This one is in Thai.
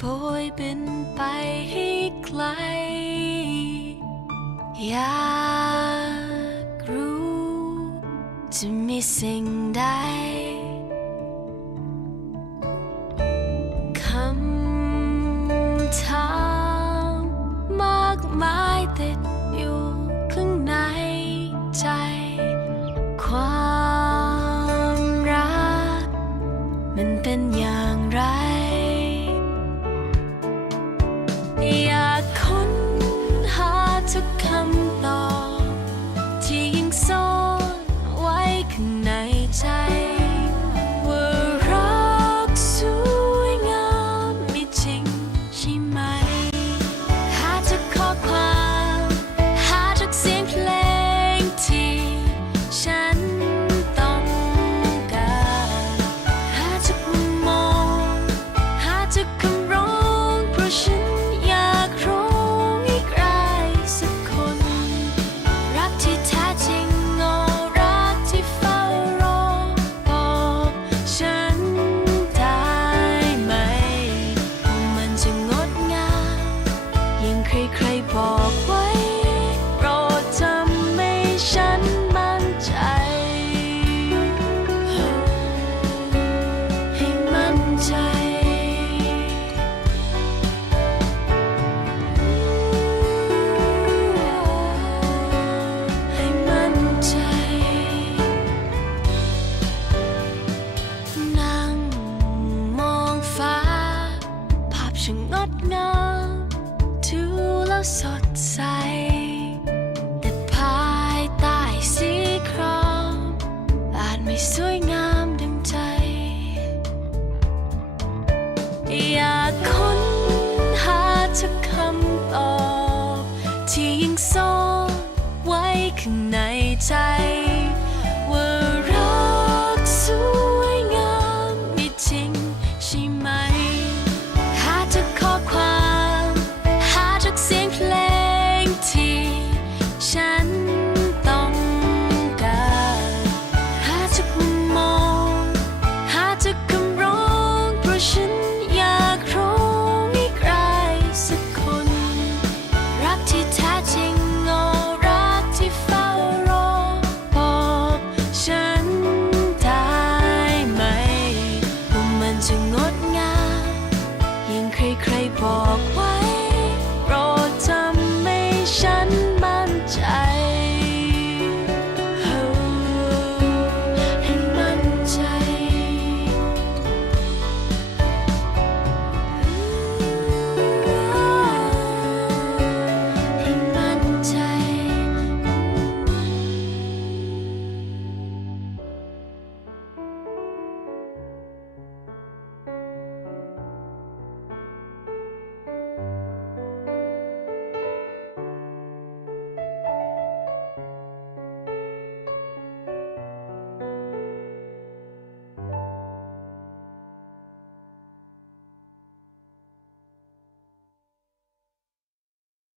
โบยบินไปให้ไกล อยากรู้ จะมีสิ่งใด งดงามดูแล้วสดใส แต่ภายใต้สีครามอาจไม่สวย